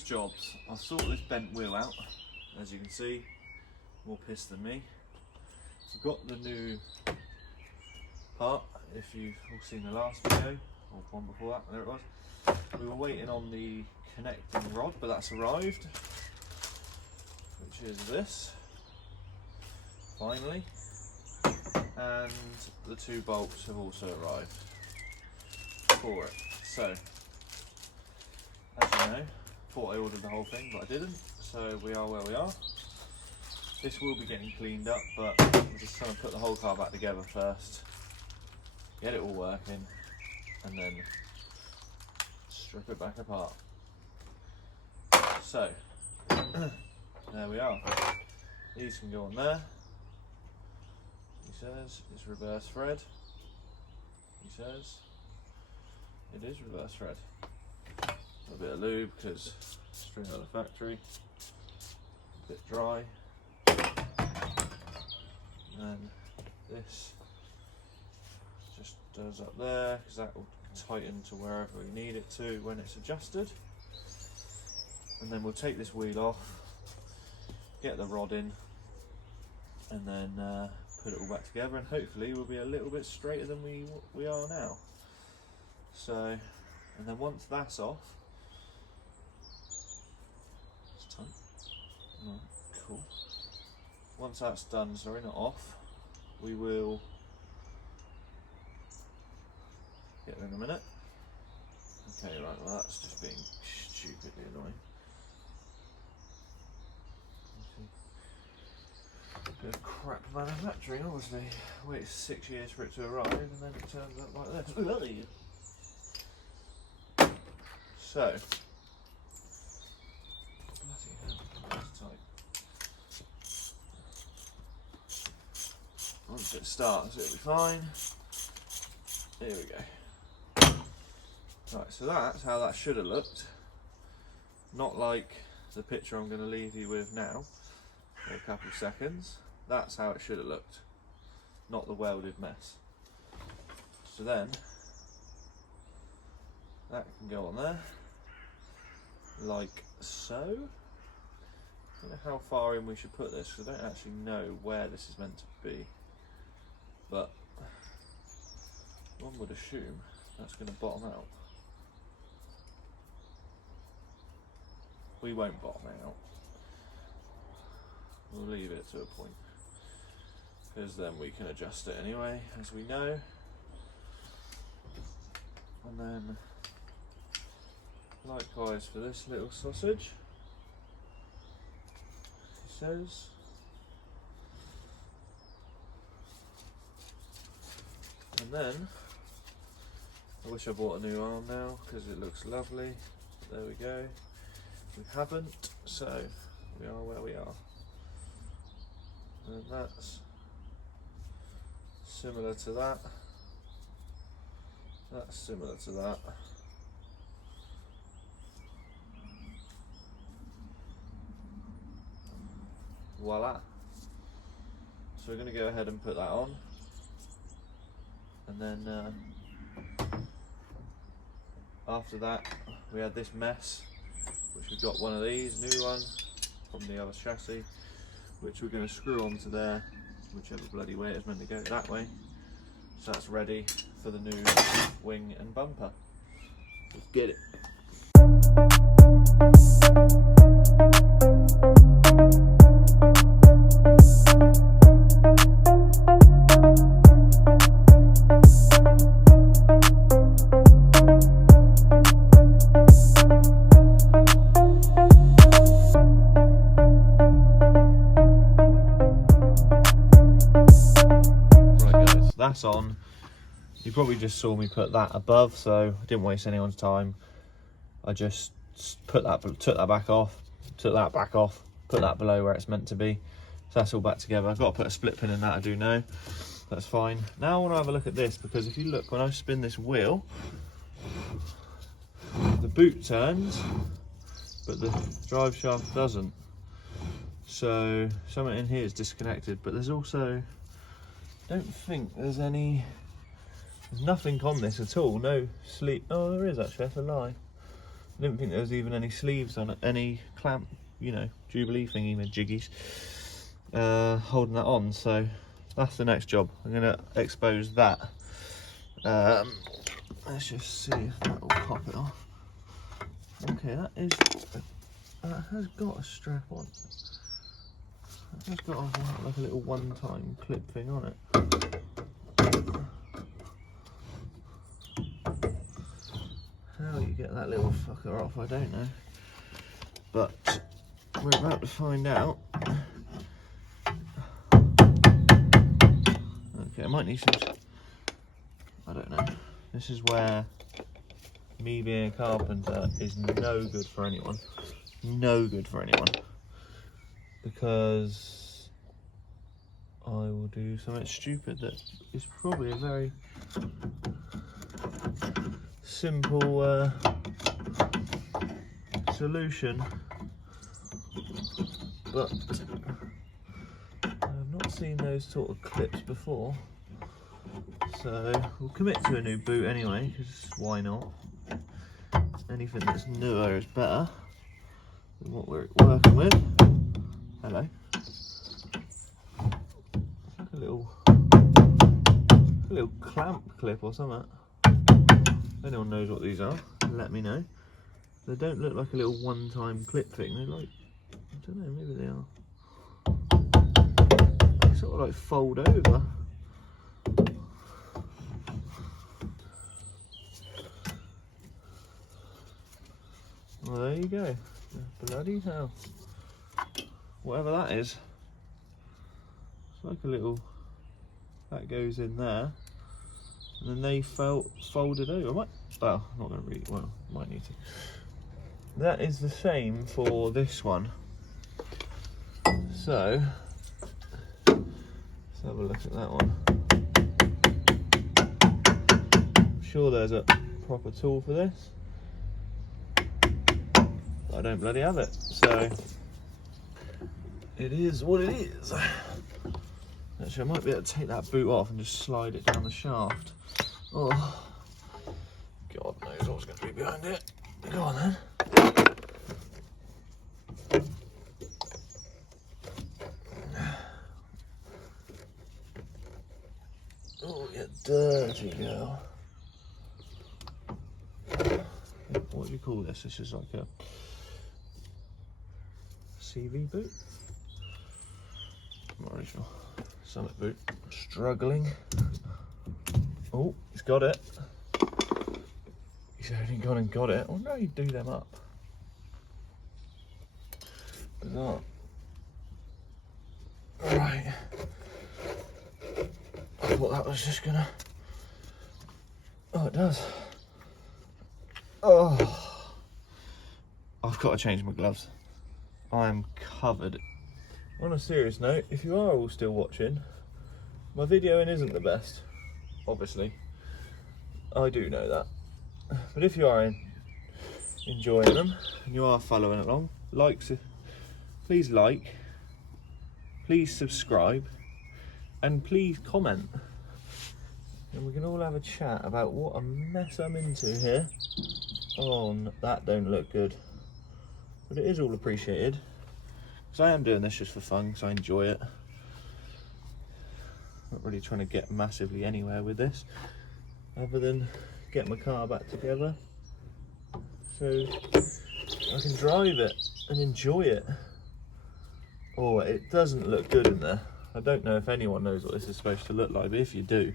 today's jobs, I've sorted this bent wheel out. As you can see, more piss than me. So I've got the new part, if you've all seen the last video, or one before that, there it was. We were waiting on the connecting rod, but that's arrived, which is this, finally. And the 2 bolts have also arrived for it. So, as you know, thought I ordered the whole thing, but I didn't, so we are where we are. This will be getting cleaned up, but I'm just trying to put the whole car back together first, get it all working, and then strip it back apart. So, there we are. These can go on there. He says it's reverse thread. He says it is reverse thread. A bit of lube because straight out of the factory. A bit dry. And then this just does up there because that will tighten to wherever we need it to when it's adjusted. And then we'll take this wheel off, get the rod in, and then put it all back together, and hopefully we'll be a little bit straighter than we are now. So, and then once that's off, it's tight. Right, cool. Once that's done, sorry, not off, we will get there in a minute. Okay, right, well that's just being stupidly annoying. Bit of crap manufacturing, obviously. Wait 6 years for it to arrive and then it turns out like this. So, bloody hell, that's tight. Once it starts, it'll be fine. Here we go. Right, so that's how that should have looked. Not like the picture I'm going to leave you with now, in a couple of seconds. That's how it should have looked, not the welded mess. So then, that can go on there, like so. I don't know how far in we should put this, because I don't actually know where this is meant to be. But one would assume that's going to bottom out. We won't bottom out. We'll leave it to a point, because then we can adjust it anyway, as we know. And then likewise for this little sausage, he says. And then I wish I bought a new arm now because it looks lovely. There we go. We haven't, so we are where we are. And that's similar to that. That's similar to that. Voila. So we're going to go ahead and put that on. And then after that, we had this mess, which we've got one of these, new one from the other chassis, which we're going to screw onto there, whichever bloody way it's meant to go, that way. So that's ready for the new wing and bumper. Let's get it. That's on. You probably just saw me put that above, so I didn't waste anyone's time. I just took that back off, took that back off, put that below where it's meant to be. So that's all back together. I've got to put a split pin in that, I do know. That's fine. Now I want to have a look at this, because if you look, when I spin this wheel, the boot turns, but the drive shaft doesn't. So something in here is disconnected, but there's also, don't think there's nothing on this at all. No sleep. Oh, there is actually, that's a lie. I didn't think there was even any sleeves on it, any clamp, you know, Jubilee thingy, jiggies, holding that on. So that's the next job. I'm going to expose that. Let's just see if that will pop it off. Okay, that has got a strap on. That has got like a little one-time clip thing on it. How you get that little fucker off, I don't know. But we're about to find out. Okay, I might need some, I don't know. This is where me being a carpenter is no good for anyone. No good for anyone. Because I will do something stupid that is probably a very simple solution. But I've not seen those sort of clips before. So we'll commit to a new boot anyway, because why not? Anything that's newer is better than what we're working with. Hello. It's like a little clamp clip or something. If anyone knows what these are, let me know. They don't look like a little one-time clip thing. They're like, I don't know, maybe they are. They sort of like fold over. Well, there you go. Bloody hell. Whatever that is. It's like a little, that goes in there. And then they folded over. Well, I'm not going to read, well, might need to. That is the same for this one. So, let's have a look at that one. I'm sure there's a proper tool for this. I don't bloody have it, so it is what it is. Actually, I might be able to take that boot off and just slide it down the shaft. Oh, God knows what's going to be behind it. Go on then. Oh, you dirty girl. What do you call this? This is like a CV boot? I'm not really sure. Summit boot. Struggling. Oh, he's got it. He's only gone and got it. I wonder how you do them up. Bizarre. Right. I thought that was just gonna... Oh, it does. Oh. I've got to change my gloves. I'm covered. On a serious note, if you are all still watching, my videoing isn't the best, obviously. I do know that. But if you are enjoying them and you are following along, please like, please subscribe, and please comment. And we can all have a chat about what a mess I'm into here. Oh, that don't look good. But it is all appreciated, because I am doing this just for fun, because I enjoy it. Not really trying to get massively anywhere with this, other than get my car back together so I can drive it and enjoy it. Oh, it doesn't look good in there. I don't know if anyone knows what this is supposed to look like, but if you do,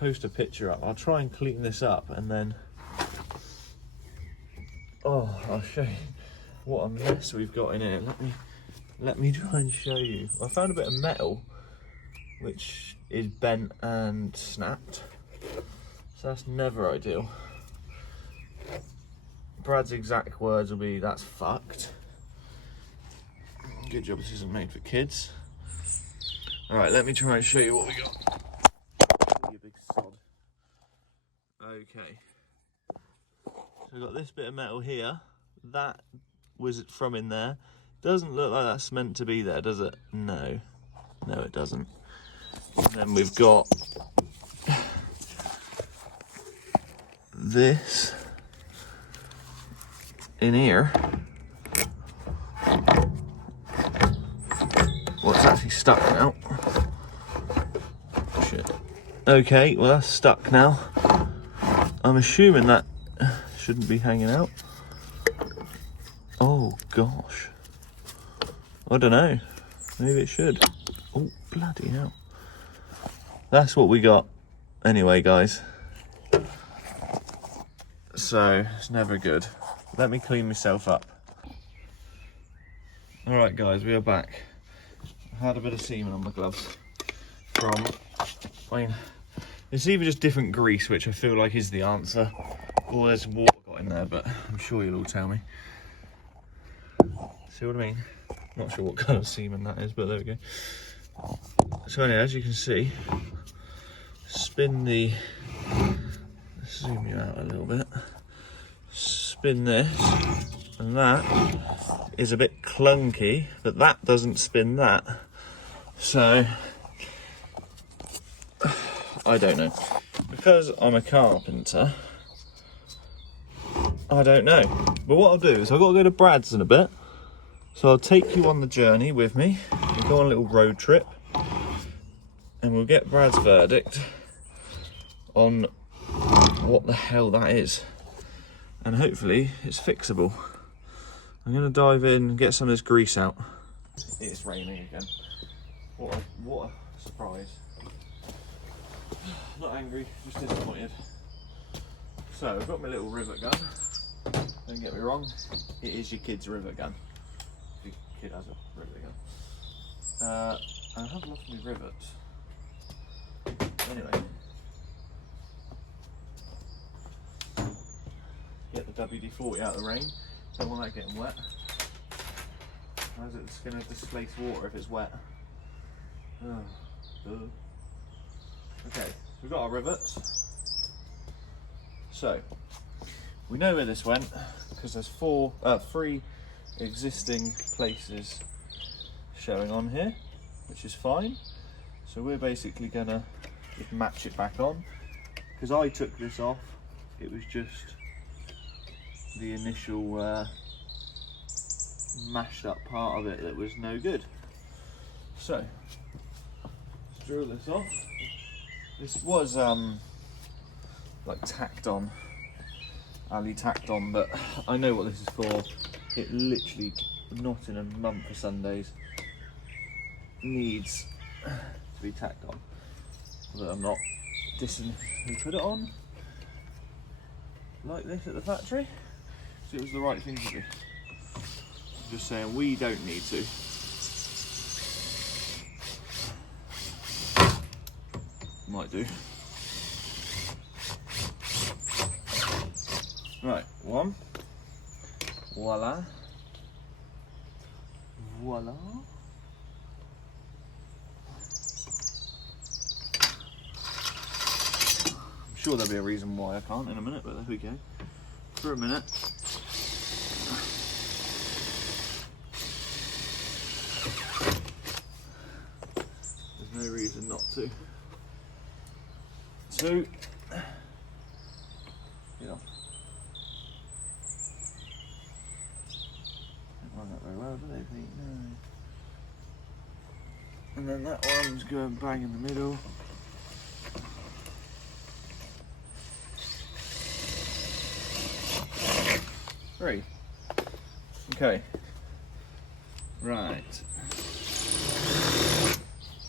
post a picture up. I'll try and clean this up, and then I'll show you what a mess we've got in here. Let me try and show you. I found a bit of metal which is bent and snapped, so that's never ideal. Brad's exact words will be, "That's fucked." Good job this isn't made for kids. Alright, let me try and show you what we got. You big sod. Okay. So we've got this bit of metal here. That was from in there. Doesn't look like that's meant to be there, does it? No. No, it doesn't. And then we've got this. in here. Well, it's actually stuck now. Shit. Okay, well that's stuck now. I'm assuming that shouldn't be hanging out. Oh gosh. I don't know. Maybe it should. Oh, bloody hell. That's what we got. Anyway, guys. So, it's never good. Let me clean myself up. Alright guys, we are back. I had a bit of semen on my gloves. It's either just different grease, which I feel like is the answer, or there's water got in there, but I'm sure you'll all tell me. See what I mean? Not sure what kind of semen that is, but there we go. So anyway, as you can see, spin the, zoom you out a little bit, spin this, and that is a bit clunky, but that doesn't spin that. So, I don't know. Because I'm a carpenter, I don't know. But what I'll do is I've got to go to Brad's in a bit. So I'll take you on the journey with me. We'll go on a little road trip. And we'll get Brad's verdict on what the hell that is. And hopefully it's fixable. I'm going to dive in and get some of this grease out. It's raining again. What a surprise. Not angry, just disappointed. So I've got my little rivet gun. Don't get me wrong, it is your kid's rivet gun. Your kid has a rivet gun. I have lost my rivets. Anyway. Get the WD-40 out of the rain. Don't want that getting wet. How's it's going to displace water if it's wet? Oh, duh. Okay, we've got our rivets. So, we know where this went because there's three existing places showing on here, which is fine. So we're basically gonna just match it back on. Because I took this off, it was just the initial mashed up part of it that was no good. So, let's drill this off. This was like tacked on, Ali tacked on, but I know what this is for. It literally, not in a month of Sundays, needs to be tacked on. But I'm not dissing who put it on like this at the factory, so it was the right thing to do. I'm just saying we don't need to. Might do. Right, one. Voila. Voila. I'm sure there'll be a reason why I can't in a minute, but there we go. For a minute. There's no reason not to. Two. Yeah. Don't run that very well, do they, Pete? No. And then that one's going bang in the middle. Three. Okay. Right.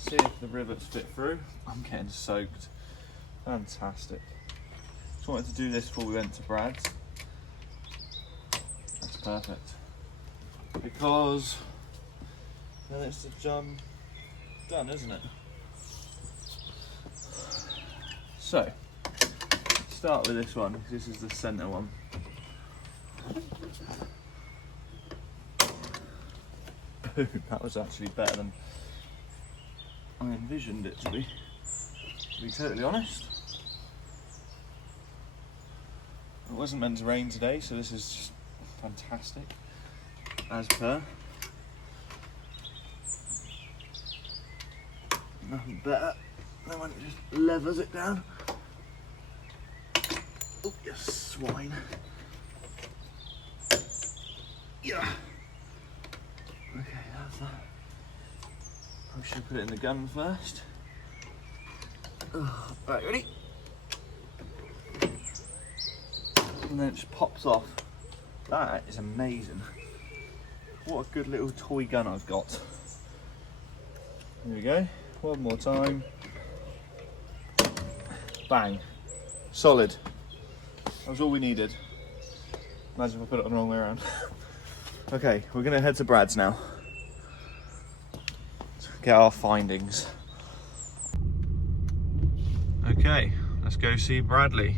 See if the rivets fit through. I'm getting soaked. Fantastic. Just wanted to do this before we went to Brad's. That's perfect. Because then it's the done, isn't it? So, let's start with this one, because this is the centre one. Boom, that was actually better than I envisioned it to be totally honest. It wasn't meant to rain today, so this is just fantastic, as per. Nothing better than when it just levers it down. Oh, you swine. Yeah. Okay, that's that. I should put it in the gun first. Right, ready? And then it just pops off. That is amazing. What a good little toy gun I've got. Here we go. One more time. Bang. Solid. That was all we needed. Imagine if I put it on the wrong way around. Okay, we're gonna head to Brad's now. To get our findings. Okay, let's go see Bradley.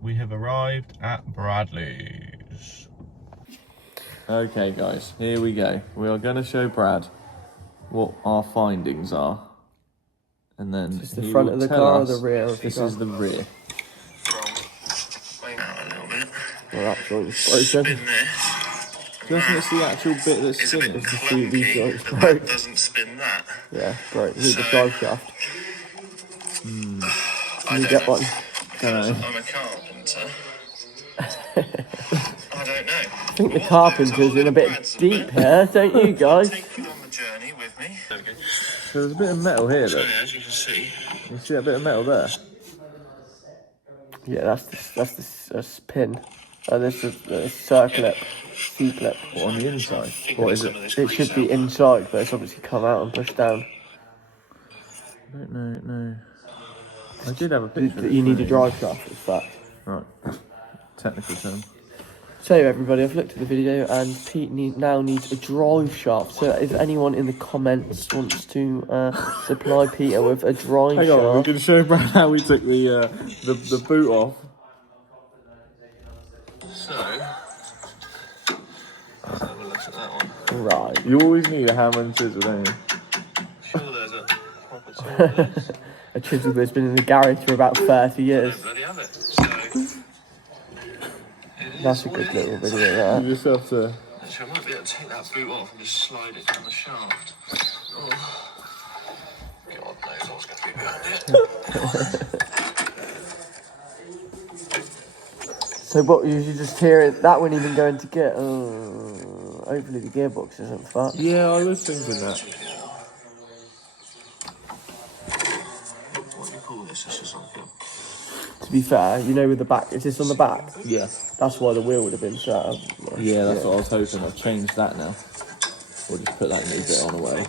We have arrived at Bradley's. Okay guys, here we go. We are gonna show Brad what our findings are. And then is this the front of the car or the rear of the car? This is the rear. Well, absolutely broken. Do you reckon it's the actual bit that's spinning? It's the CV joint broke. Doesn't spin that. Yeah, great. Need the drive shaft. Can you get one? I'm a carpenter. I don't know. I think the carpenter's in a bit deep here, don't you guys? Take you on the journey with me. So there's a bit of metal here, So though. yeah, as you can see. You see that bit of metal there? Yeah, that's this pin. This is the circlip, C-clip. What, on the inside? What is it? It should be inside, but it's obviously come out and pushed down. I don't know, no. I did have a picture. You need a drive shaft, it's that. Right. Technical term. So everybody, I've looked at the video and Pete now needs a drive shaft. So if anyone in the comments wants to supply Peter with a drive Hang on, we shaft. can show Brad how we took the boot off. So, have a look at that one. Right. You always need a hammer and chisel, don't you? Sure, there's a proper tool for this. A chisel that's been in the garage for about 30 years. Don't bloody have it. So, That's a good little video, that. You just have to... actually, I might be able to take that boot off and just slide it down the shaft. Oh. God knows what's going to be behind it. So what, you should just hear it, that wouldn't even go into gear. Hopefully the gearbox isn't fucked. Yeah, I was thinking that. What do you call this? This is like a... To be fair, you know with the back, is this on the back? Yeah. That's why the wheel would have been set up. Yeah, that's what I was hoping. I've changed that now. We'll just put that new bit on away.